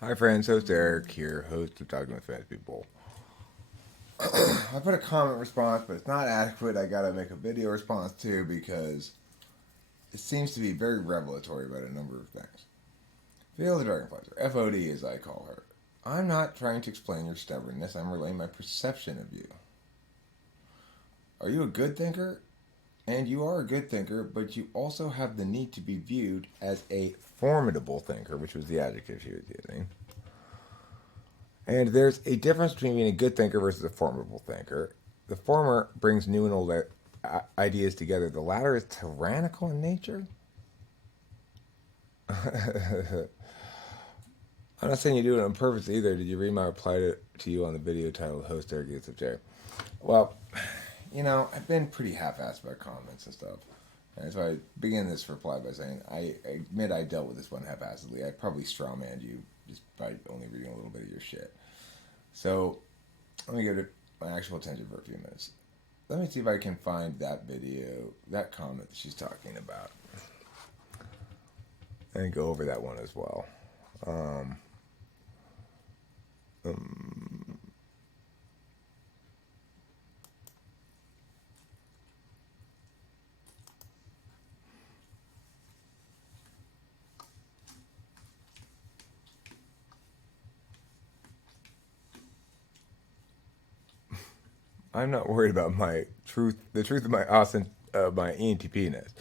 Hi friends, host Eric here, host of Talking with Fast People. I put a comment response, but it's not adequate. I gotta make a video response too because it seems to be very revelatory about a number of things. Feel the Dragonflies, or FOD as I call her. I'm not trying to explain your stubbornness, I'm relaying my perception of you. Are you a good thinker? And you are a good thinker, but you also have the need to be viewed as a formidable thinker, which was the adjective she was using. And there's a difference between being a good thinker versus a formidable thinker. The former brings new and old ideas together. The latter is tyrannical in nature. I'm not saying you do it on purpose either. Did you read my reply to you on the video titled Host Eric ESFJ? Well, I've been pretty half-assed about comments and stuff. And so I begin this reply by saying, I admit I dealt with this one half-assedly. I probably strawmanned you just by only reading a little bit of your shit. So let me give it my actual attention for a few minutes. Let me see if I can find that video, that comment that she's talking about, and go over that one as well. Um, um, I'm not worried about the truth of my my ENTP-ness.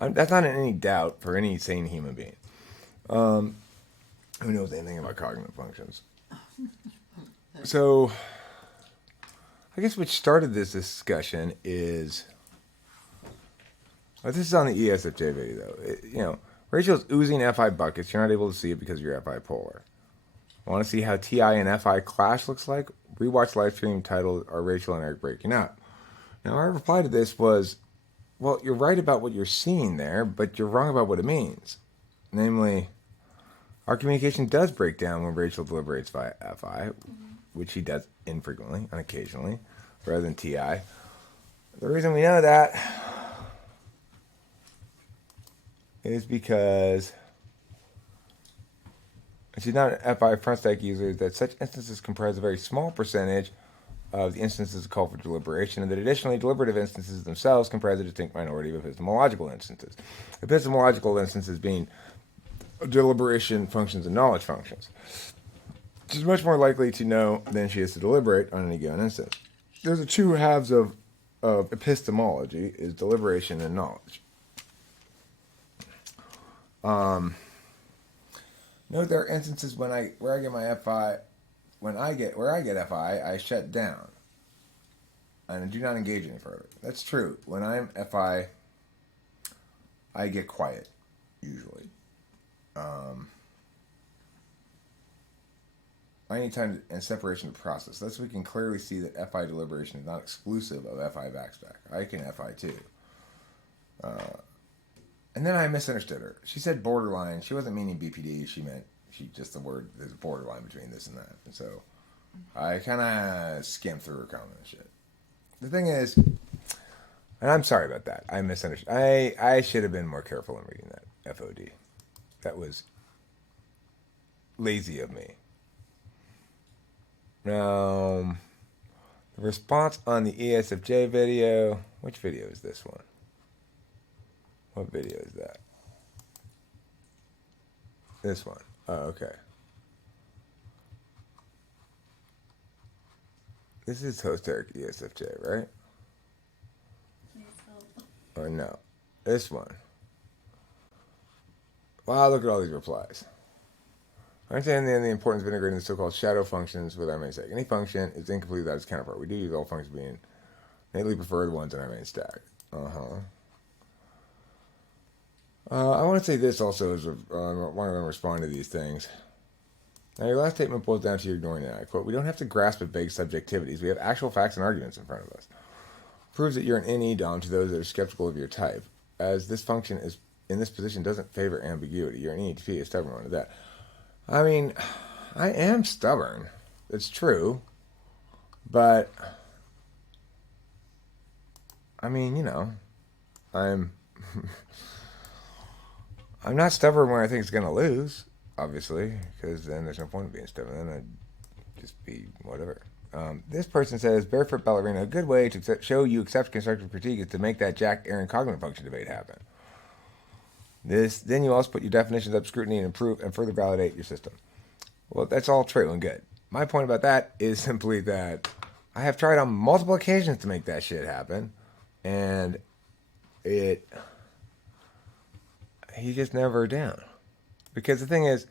That's not in any doubt for any sane human being. Um, who knows anything about cognitive functions? So, I guess what started this discussion is this is on the ESFJ video, though. Rachel's oozing FI buckets. You're not able to see it because you're FI polar. Want to see how TI and FI clash looks like? Rewatch live stream titled "Are Rachel and Eric Breaking Up?" Now, our reply to this was, well, you're right about what you're seeing there, but you're wrong about what it means. Namely, our communication does break down when Rachel deliberates via FI, which she does infrequently and occasionally, rather than TI. The reason we know that is because she's not an FI front stack user, that such instances comprise a very small percentage of the instances that call for deliberation, and that additionally, deliberative instances themselves comprise a distinct minority of epistemological instances. Epistemological instances being deliberation functions and knowledge functions. She's much more likely to know than she is to deliberate on any given instance. There's the two halves of epistemology, is deliberation and knowledge. Note there are instances where I get my FI, where I get FI, I shut down and I do not engage any further. That's true. When I'm FI, I get quiet usually. I need time and separation to process. Thus, we can clearly see that FI deliberation is not exclusive of FI backstack. I can FI too. And then I misunderstood her. She said borderline. She wasn't meaning BPD. There's a borderline between this and that. And so I kind of skimmed through her comment and shit. The thing is, and I'm sorry about that. I misunderstood. I should have been more careful in reading that FOD. That was lazy of me. Now, the response on the ESFJ video. Which video is this one? What video is that? This one. Oh, okay. This is host Eric ESFJ, right? Or no? This one. Wow, look at all these replies. I understand the importance of integrating the so-called shadow functions with our main stack. Any function is incomplete without its counterpart. We do use all functions being innately preferred ones in our main stack. I want to say this also as one of them respond to these things. Now, your last statement boils down to you ignoring it. I quote, "We don't have to grasp at vague subjectivities. We have actual facts and arguments in front of us." Proves that you're an NE dom to those that are skeptical of your type, as this function is in this position doesn't favor ambiguity. You're an ENTP, a stubborn one of that. I mean, I am stubborn. It's true. But, I mean, I'm I'm not stubborn when I think it's going to lose. obviously, because then there's no point in being stubborn. Then I'd just be whatever. This person says, barefoot ballerina, a good way to show you accept constructive critique is to make that Jack Aaron cognitive function debate happen. Then you also put your definitions up scrutiny and improve and further validate your system. Well, that's all true and good. My point about that is simply that I have tried on multiple occasions to make that shit happen, and he just never down. Because the thing is,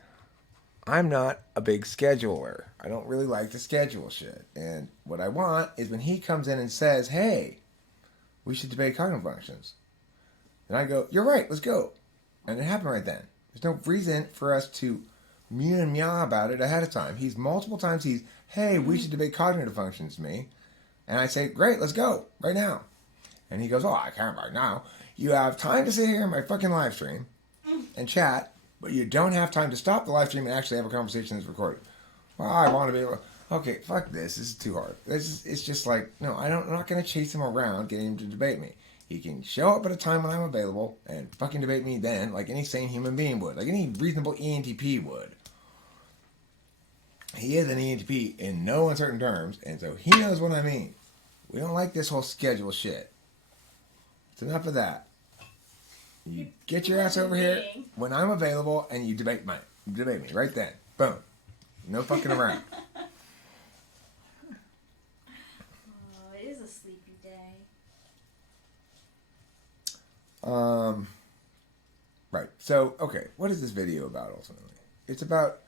I'm not a big scheduler. I don't really like to schedule shit. And what I want is when he comes in and says, hey, we should debate cognitive functions. And I go, you're right, let's go. And it happened right then. There's no reason for us to mew and meow about it ahead of time. Multiple times, hey, we should debate cognitive functions to me. And I say, great, let's go, right now. And he goes, oh, I can't right now. You have time to sit here in my fucking live stream and chat, but you don't have time to stop the live stream and actually have a conversation that's recorded. Well, I want to be able to... Okay, fuck this. This is too hard. It's just like, no, I'm not going to chase him around getting him to debate me. He can show up at a time when I'm available and fucking debate me then, like any sane human being would, like any reasonable ENTP would. He is an ENTP in no uncertain terms, and so he knows what I mean. We don't like this whole schedule shit. It's enough of that. You get your ass over here when I'm available, and you debate me right then. Boom. No fucking around. Oh, it is a sleepy day. Right. So, okay, what is this video about ultimately? It's about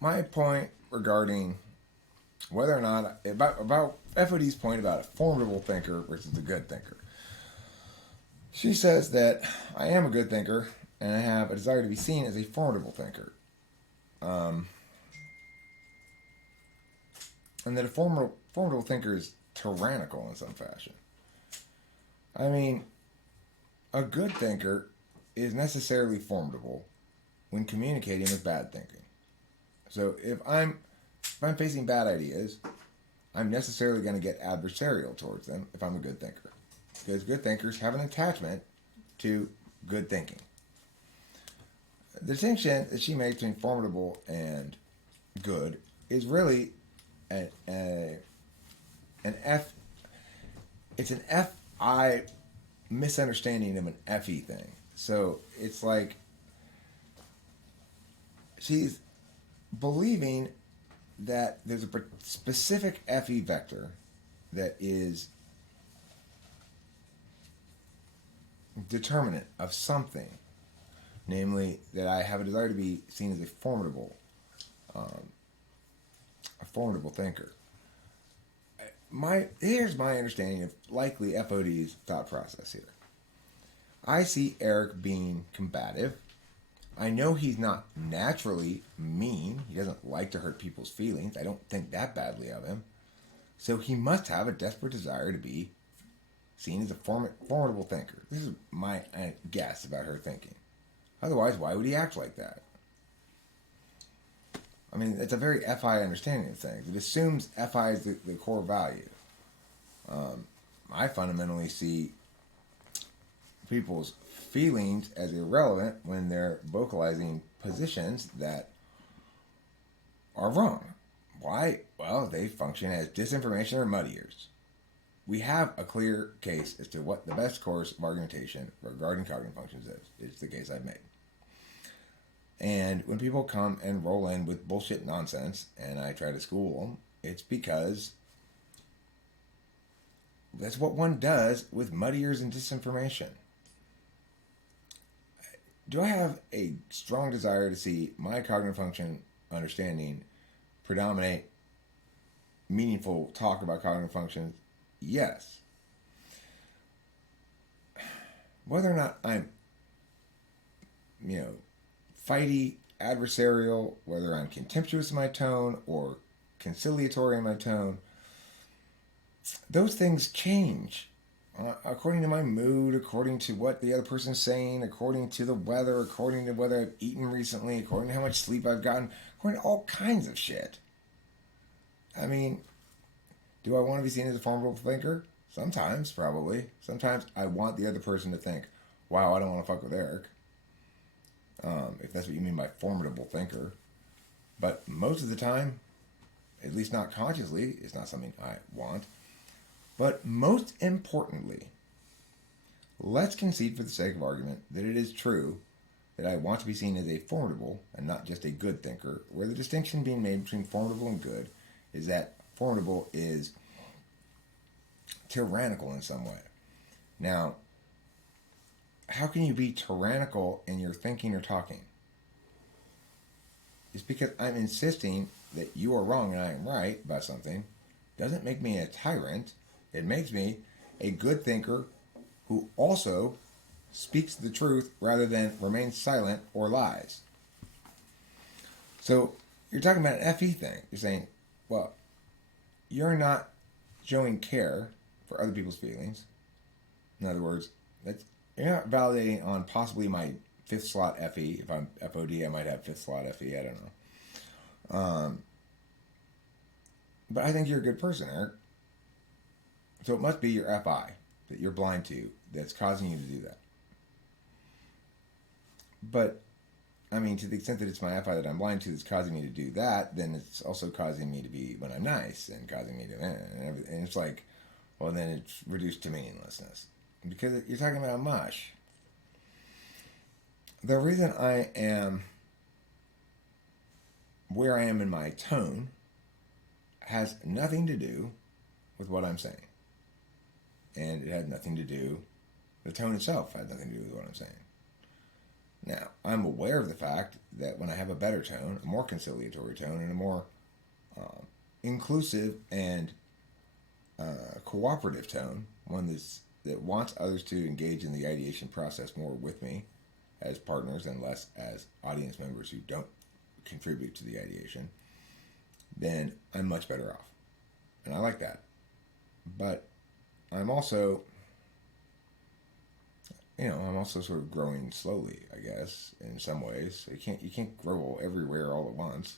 my point regarding whether or not about FOD's point about a formidable thinker versus a good thinker. She says that I am a good thinker and I have a desire to be seen as a formidable thinker. And that a formidable thinker is tyrannical in some fashion. I mean, a good thinker is necessarily formidable when communicating with bad thinking. So if I'm facing bad ideas, I'm necessarily going to get adversarial towards them if I'm a good thinker. Because good thinkers have an attachment to good thinking. The distinction that she makes between formidable and good is really an FI misunderstanding of an FE thing. So it's like she's believing that there's a specific FE vector that is determinant of something, namely that I have a desire to be seen as a formidable thinker. Here's my understanding of likely FOD's thought process here. I see Eric being combative. I know he's not naturally mean. He doesn't like to hurt people's feelings. I don't think that badly of him. So he must have a desperate desire to be seen as a formidable thinker. This is my guess about her thinking. Otherwise, why would he act like that? I mean, it's a very FI understanding of things. It assumes FI is the core value. I fundamentally see people's feelings as irrelevant when they're vocalizing positions that are wrong. Why? Well, they function as disinformation or muddiers. We have a clear case as to what the best course of argumentation regarding cognitive functions is. It's the case I've made. And when people come and roll in with bullshit nonsense and I try to school them, it's because that's what one does with muddiers and disinformation. Do I have a strong desire to see my cognitive function understanding predominate meaningful talk about cognitive functions? Yes. Whether or not I'm, fighty, adversarial, whether I'm contemptuous in my tone or conciliatory in my tone, those things change according to my mood, according to what the other person's saying, according to the weather, according to whether I've eaten recently, according to how much sleep I've gotten, according to all kinds of shit. I mean, do I want to be seen as a formidable thinker? Sometimes, probably. Sometimes I want the other person to think, wow, I don't want to fuck with Eric. if that's what you mean by formidable thinker. But most of the time, at least not consciously, it's not something I want. But most importantly, let's concede for the sake of argument that it is true that I want to be seen as a formidable and not just a good thinker, where the distinction being made between formidable and good is that formidable is tyrannical in some way. Now, how can you be tyrannical in your thinking or talking? It's because I'm insisting that you are wrong and I am right about something. Doesn't make me a tyrant. It makes me a good thinker who also speaks the truth rather than remains silent or lies. So you're talking about an FE thing. You're saying, well, you're not showing care for other people's feelings. In other words, you're not validating on possibly my fifth slot FE. If I'm FOD, I might have fifth slot FE. I don't know. But I think you're a good person, Eric. So it must be your FI that you're blind to that's causing you to do that. But, I mean, to the extent that it's my FI that I'm blind to that's causing me to do that, then it's also causing me to be when I'm nice and causing me to, and everything. And it's like, well, then it's reduced to meaninglessness. Because you're talking about mush. The reason I am where I am in my tone has nothing to do with what I'm saying. And it had nothing to do, the tone itself had nothing to do with what I'm saying. Now, I'm aware of the fact that when I have a better tone, a more conciliatory tone, and a more inclusive and cooperative tone, one that wants others to engage in the ideation process more with me as partners and less as audience members who don't contribute to the ideation, then I'm much better off. And I like that. But I'm also, I'm also sort of growing slowly, I guess, in some ways. You can't grow everywhere all at once.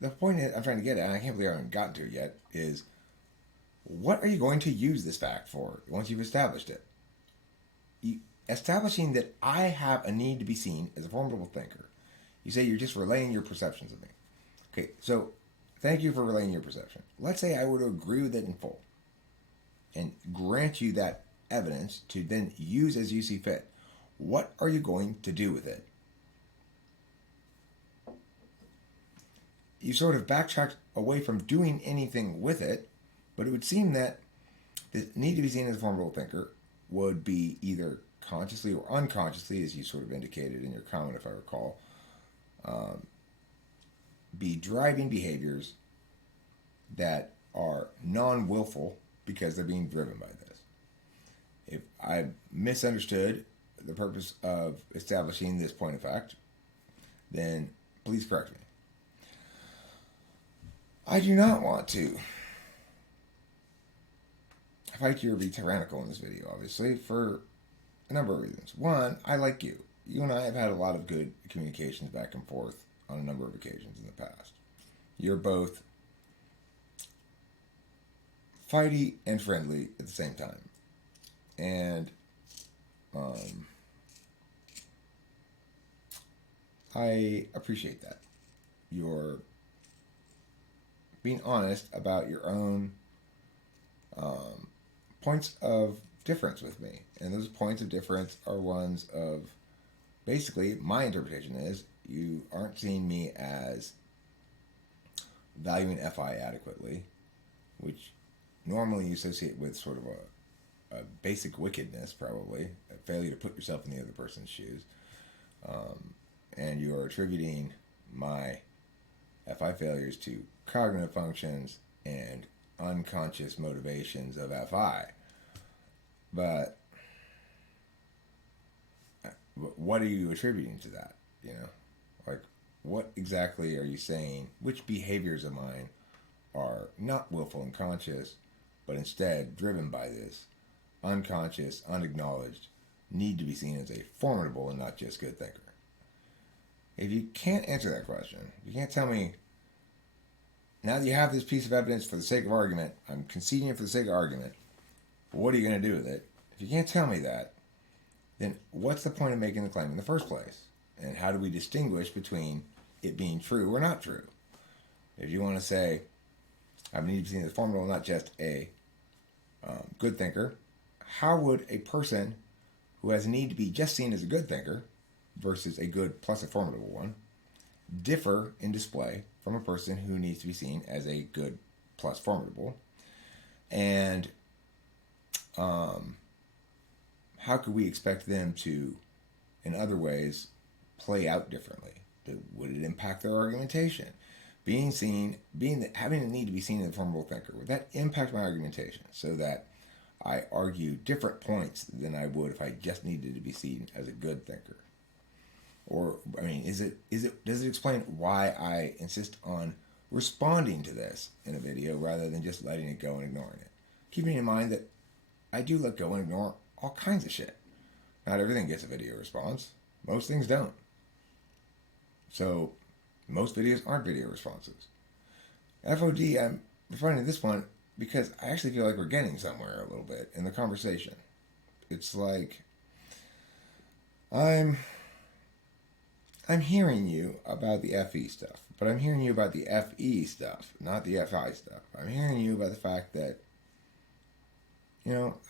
The point I'm trying to get at, and I can't believe I haven't gotten to it yet, is what are you going to use this fact for once you've established it? Establishing that I have a need to be seen as a formidable thinker. You say you're just relaying your perceptions of me. Okay, so thank you for relaying your perception. Let's say I were to agree with it in full and grant you that evidence to then use as you see fit. What are you going to do with it? You sort of backtracked away from doing anything with it, but it would seem that the need to be seen as a formidable thinker would be either consciously or unconsciously, as you sort of indicated in your comment, if I recall, be driving behaviors that are non-willful because they're being driven by this. If I misunderstood the purpose of establishing this point of fact, then please correct me. I do not want to fight you or be tyrannical in this video, obviously, for a number of reasons. One, I like you. You and I have had a lot of good communications back and forth on a number of occasions in the past. You're both fighty and friendly at the same time. And I appreciate that. You're being honest about your own points of difference with me. And those points of difference are ones of, basically, my interpretation is you aren't seeing me as valuing FI adequately, which normally you associate with sort of a basic wickedness, probably, a failure to put yourself in the other person's shoes. And you're attributing my FI failures to cognitive functions and unconscious motivations of FI. But what are you attributing to that? Like, what exactly are you saying? Which behaviors of mine are not willful and conscious, but instead driven by this unconscious, unacknowledged need to be seen as a formidable and not just good thinker? If you can't answer that question, you can't tell me, now that you have this piece of evidence for the sake of argument, I'm conceding it for the sake of argument, What are you going to do with it? If you can't tell me that, then what's the point of making the claim in the first place? And how do we distinguish between it being true or not true? If you want to say, I need to be seen as formidable, not just a good thinker, how would a person who has a need to be just seen as a good thinker versus a good plus a formidable one differ in display from a person who needs to be seen as a good plus formidable? And how could we expect them to, in other ways, play out differently? Would it impact their argumentation? Being seen, having the need to be seen as a formidable thinker, would that impact my argumentation so that I argue different points than I would if I just needed to be seen as a good thinker? Or, I mean, does it explain why I insist on responding to this in a video rather than just letting it go and ignoring it? Keeping in mind that I do let go and ignore all kinds of shit. Not everything gets a video response. Most things don't. So, most videos aren't video responses. FOD, I'm referring to this one because I actually feel like we're getting somewhere a little bit in the conversation. It's like I'm hearing you about the FE stuff, but I'm hearing you about the FE stuff, not the FI stuff. I'm hearing you about the fact that,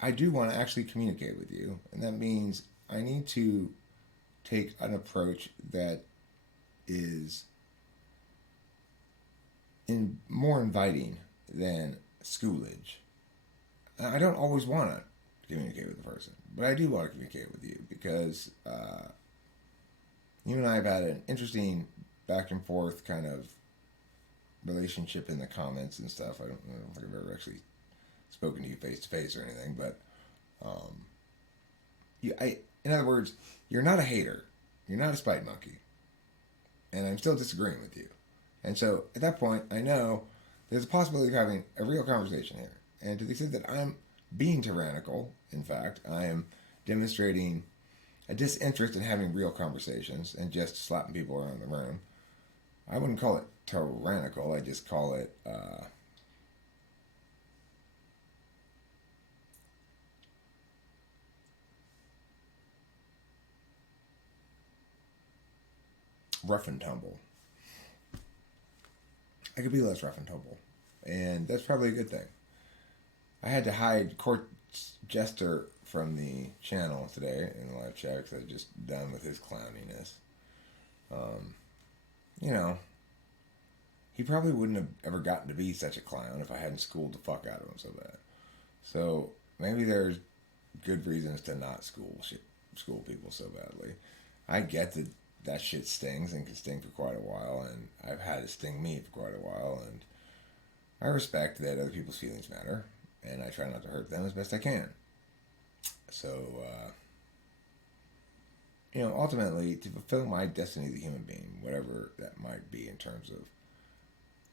I do want to actually communicate with you, and that means I need to take an approach that is more inviting than schoolage. I don't always want to communicate with the person, but I do want to communicate with you because you and I have had an interesting back and forth kind of relationship in the comments and stuff. I don't think I've ever actually spoken to you face to face or anything, but in other words, you're not a hater, you're not a spite monkey, and I'm still disagreeing with you. And so at that point, I know there's a possibility of having a real conversation here. And to the extent that I'm being tyrannical, in fact, I am demonstrating a disinterest in having real conversations and just slapping people around the room. I wouldn't call it tyrannical, I just call it rough and tumble. I could be less rough and tumble, and that's probably a good thing. I had to hide Court Jester from the channel today in the live chat because I was just done with his clowniness. He probably wouldn't have ever gotten to be such a clown if I hadn't schooled the fuck out of him so bad. So maybe there's good reasons to not school people so badly. I get that shit stings and can sting for quite a while, and I've had it sting me for quite a while, and I respect that other people's feelings matter, and I try not to hurt them as best I can. So, ultimately, to fulfill my destiny as a human being, whatever that might be in terms of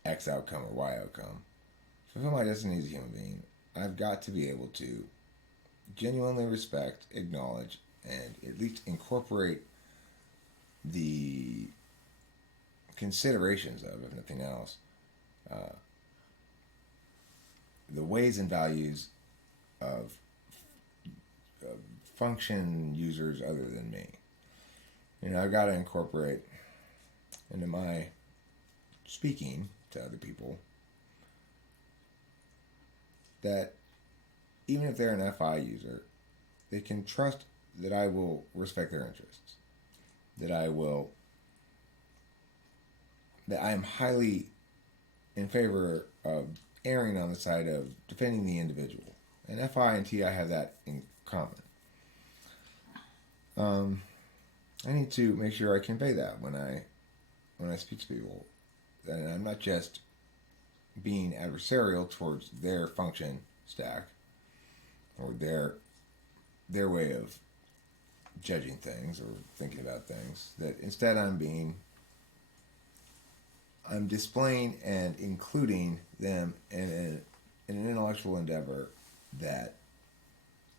X outcome or Y outcome, to fulfill my destiny as a human being, I've got to be able to genuinely respect, acknowledge, and at least incorporate the considerations of, if nothing else, the ways and values of function users other than me. I've got to incorporate into my speaking to other people that even if they're an FI user, they can trust that I will respect their interests. That I am highly in favor of erring on the side of defending the individual. And FI and TI have that in common. I need to make sure I convey that when I speak to people. That I'm not just being adversarial towards their function stack or their way of judging things or thinking about things. That instead I'm displaying and including them in an intellectual endeavor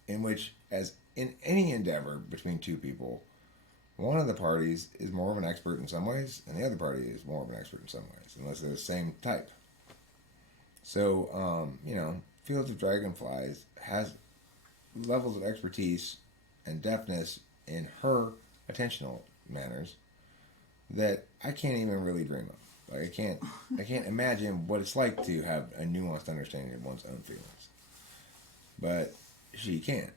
in which, as in any endeavor between two people, one of the parties is more of an expert in some ways, and the other party is more of an expert in some ways, unless they're the same type. So, Fields of Dragonflies has levels of expertise and deftness in her attentional manners that I can't even really dream of. Like I can't imagine what it's like to have a nuanced understanding of one's own feelings. But she can.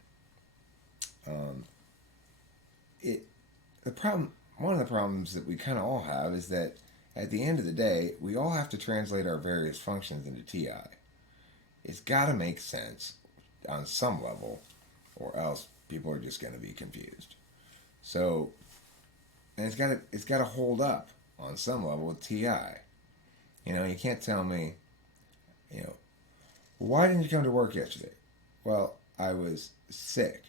The problem, one of the problems that we kind of all have is that at the end of the day, we all have to translate our various functions into TI. It's got to make sense on some level, or else people are just going to be confused. So, and it's got to hold up on some level with TI. You know, you can't tell me, you know, why didn't you come to work yesterday? Well, I was sick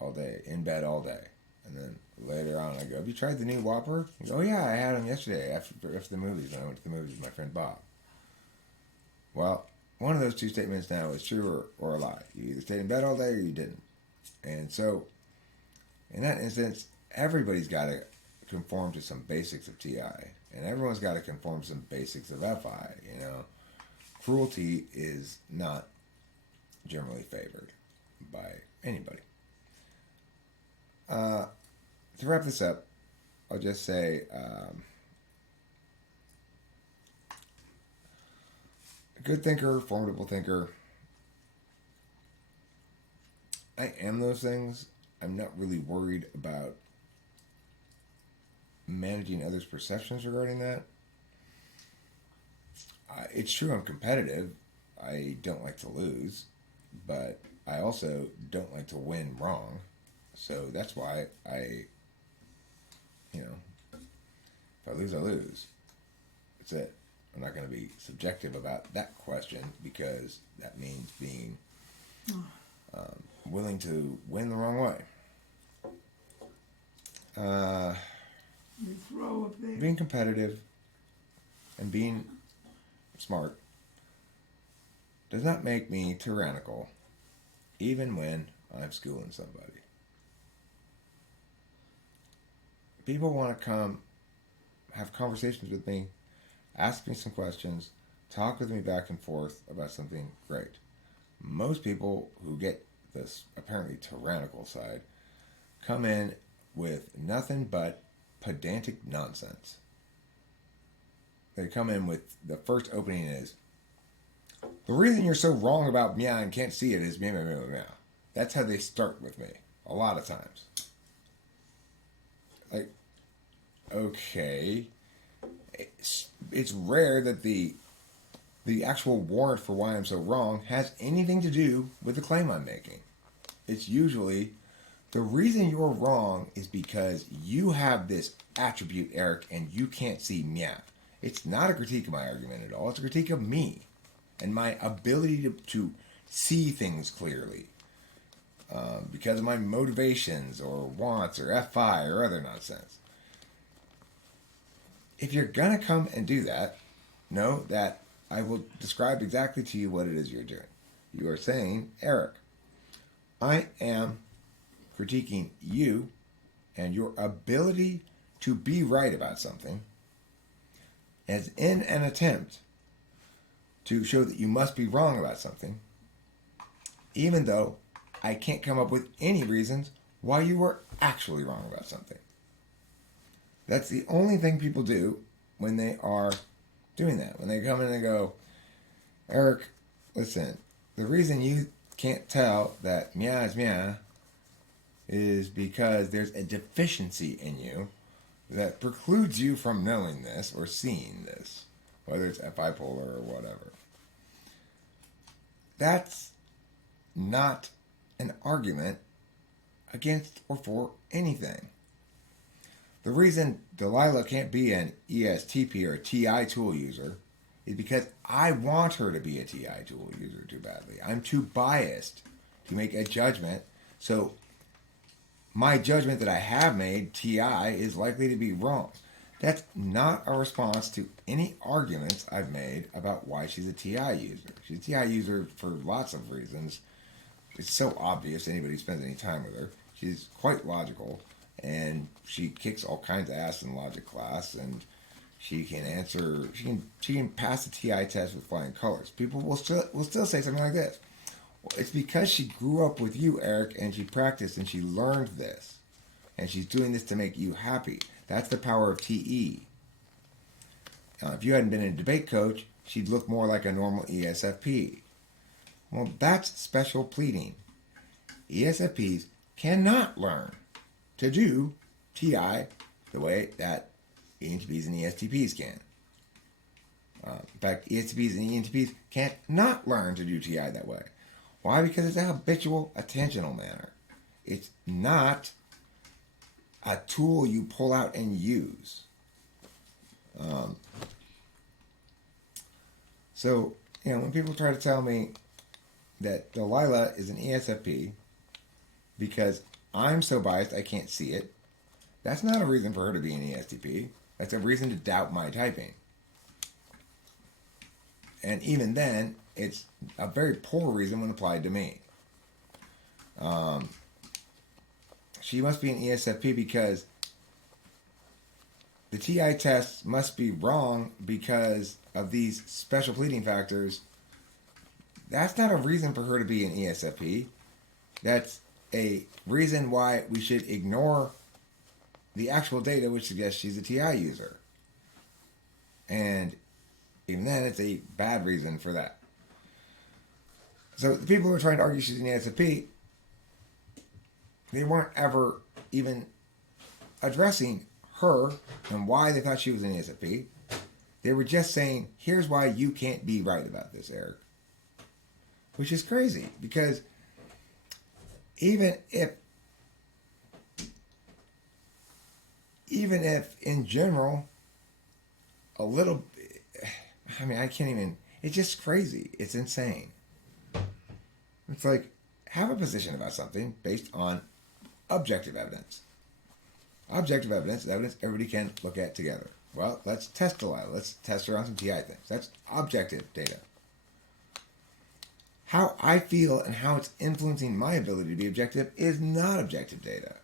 all day, in bed all day. And then later on, I go, have you tried the new Whopper? Go, oh, yeah, I had them yesterday after the movies, when I went to the movies with my friend Bob. Well, one of those two statements now is true or a lie. You either stayed in bed all day or you didn't. And so, in that instance, everybody's got to conform to some basics of TI. And everyone's got to conform to some basics of FI, you know. Cruelty is not generally favored by anybody. To wrap this up, I'll just say a good thinker, formidable thinker. I am those things. I'm not really worried about managing others' perceptions regarding that. It's true I'm competitive. I don't like to lose, but I also don't like to win wrong. So that's why you know, if I lose, I lose. That's it. I'm not going to be subjective about that question because that means being willing to win the wrong way. You throw up there. Being competitive and being smart does not make me tyrannical, even when I'm schooling somebody. People want to come have conversations with me, ask me some questions, talk with me back and forth about something great. Most people who get this apparently tyrannical side come in with nothing but pedantic nonsense. They come in with the first opening is, the reason you're so wrong about meow and can't see it is meow, meow, meow, meow. That's how they start with me a lot of times. Like, okay, it's rare that the actual warrant for why I'm so wrong has anything to do with the claim I'm making. It's usually, the reason you're wrong is because you have this attribute, Eric, and you can't see meow. It's not a critique of my argument at all. It's a critique of me and my ability to see things clearly because of my motivations or wants or FI or other nonsense. If you're going to come and do that, know that I will describe exactly to you what it is you're doing. You are saying, Eric, I am critiquing you and your ability to be right about something as in an attempt to show that you must be wrong about something, even though I can't come up with any reasons why you were actually wrong about something. That's the only thing people do when they are doing that. When they come in and go, Eric, listen, the reason you can't tell that meow is meow is because there's a deficiency in you that precludes you from knowing this or seeing this, whether it's FI polar or whatever. That's not an argument against or for anything. The reason Delilah can't be an ESTP or a TI tool user is because I want her to be a TI tool user too badly. I'm too biased to make a judgment, so my judgment that I have made, TI, is likely to be wrong. That's not a response to any arguments I've made about why she's a TI user. She's a TI user for lots of reasons. It's so obvious to anybody who spends any time with her. She's quite logical, and she kicks all kinds of ass in logic class, and she can pass the TI test with flying colors. People will still say something like this. Well, it's because she grew up with you, Eric, and she practiced and she learned this. And she's doing this to make you happy. That's the power of TE. If you hadn't been a debate coach, she'd look more like a normal ESFP. Well, that's special pleading. ESFPs cannot learn to do TI the way that ENTPs and ESTPs can. In fact, ESTPs and ENTPs can't not learn to do TI that way. Why? Because it's a habitual attentional manner. It's not a tool you pull out and use. So, when people try to tell me that Delilah is an ESFP because I'm so biased I can't see it, that's not a reason for her to be an ESTP. That's a reason to doubt my typing. And even then, it's a very poor reason when applied to me. She must be an ESFP because the TI tests must be wrong because of these special pleading factors. That's not a reason for her to be an ESFP. That's a reason why we should ignore the actual data which suggests she's a TI user. And even then, it's a bad reason for that. So the people who are trying to argue she's an ESFP, they weren't ever even addressing her and why they thought she was an ESFP. They were just saying, here's why you can't be right about this, Eric. Which is crazy, because even if in general, a little, I can't even, it's just crazy. It's insane. It's like, have a position about something based on objective evidence. Objective evidence is evidence everybody can look at together. Well, let's test Delilah. Let's test her on some TI things. That's objective data. How I feel and how it's influencing my ability to be objective is not objective data.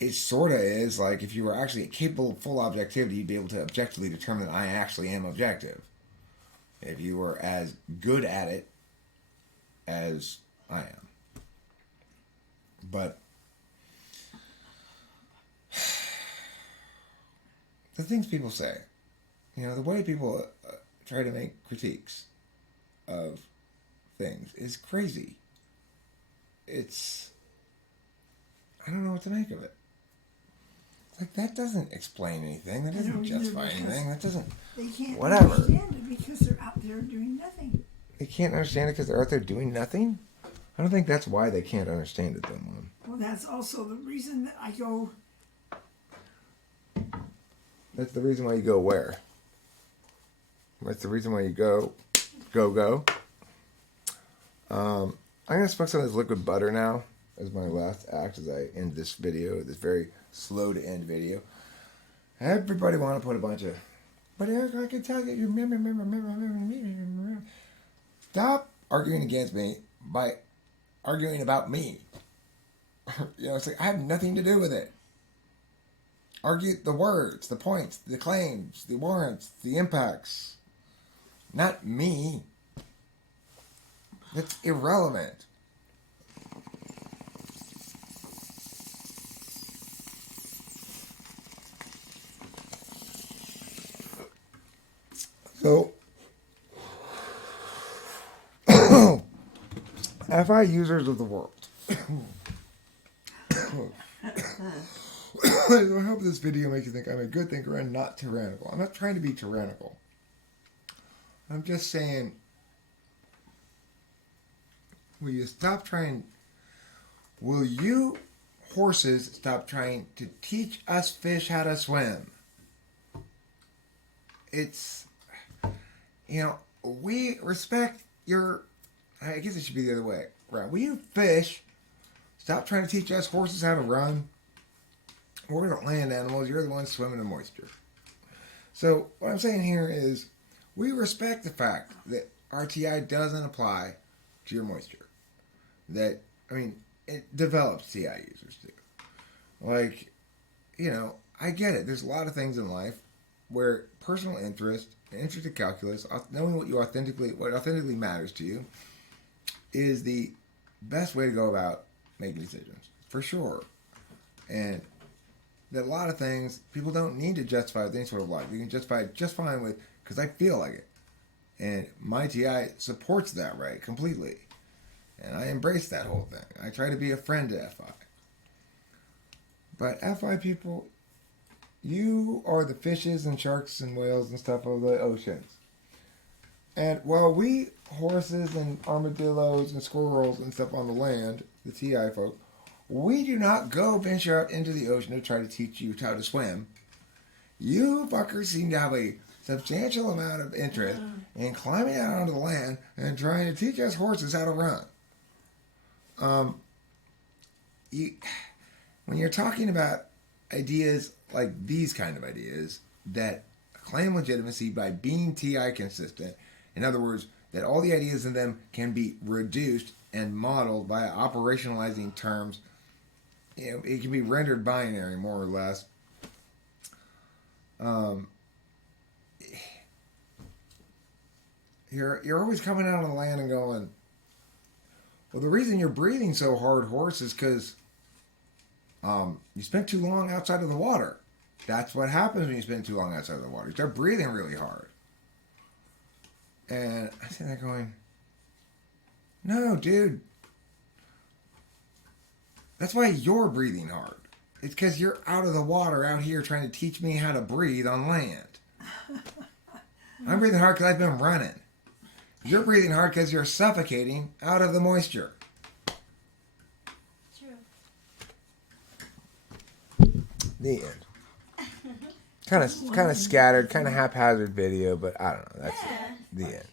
It sort of is like if you were actually capable of full objectivity, you'd be able to objectively determine that I actually am objective. If you were as good at it as I am. But the things people say, the way people try to make critiques of things is crazy. I don't know what to make of it. It's like, that doesn't explain anything. That doesn't justify anything. That doesn't, they can't whatever. understand it because they're out there doing nothing. They can't understand it because they're out there doing nothing? I don't think that's why they can't understand it, though, Mom. Well, that's also the reason that I go. That's the reason why you go where? That's the reason why you go. I'm going to smoke some of this liquid butter now as my last act as I end this video, this very slow to end video. Everybody want to put a bunch of, but Eric, I can tell you remember. Stop arguing against me by arguing about me. It's like, I have nothing to do with it. Argue the words, the points, the claims, the warrants, the impacts. Not me. That's irrelevant. So, FI users of the world. I hope this video makes you think I'm a good thinker and not tyrannical. I'm not trying to be tyrannical. I'm just saying, will you horses stop trying to teach us fish how to swim? It's, we respect I guess it should be the other way. Right? Will you fish stop trying to teach us horses how to run? We're the land animals. You're the ones swimming in moisture. So what I'm saying here is we respect the fact that RTI doesn't apply to your moisture. That, it develops TI users too. I get it. There's a lot of things in life where personal interest, interest in calculus, knowing what authentically matters to you, is the best way to go about making decisions, for sure. And that a lot of things people don't need to justify with any sort of logic. You can justify it just fine with because I feel like it. And my TI supports that right completely. And I embrace that whole thing. I try to be a friend to FI. But FI people, you are the fishes and sharks and whales and stuff of the oceans. And while we horses and armadillos and squirrels and stuff on the land, the TI folk, we do not go venture out into the ocean to try to teach you how to swim. You fuckers seem to have a substantial amount of interest in climbing out onto the land and trying to teach us horses how to run. When you're talking about ideas like these kind of ideas that claim legitimacy by being TI consistent, in other words, that all the ideas in them can be reduced and modeled by operationalizing terms, it can be rendered binary more or less. You're always coming out on the land and going, well, the reason you're breathing so hard, horse, is because you spent too long outside of the water. That's what happens when you spend too long outside of the water. You start breathing really hard. And I sit there going, no, dude. That's why you're breathing hard. It's because you're out of the water out here trying to teach me how to breathe on land. I'm breathing hard because I've been running. You're breathing hard because you're suffocating out of the moisture. True. The end. Kind of scattered, kind of haphazard video, but I don't know. That's Yeah. the end.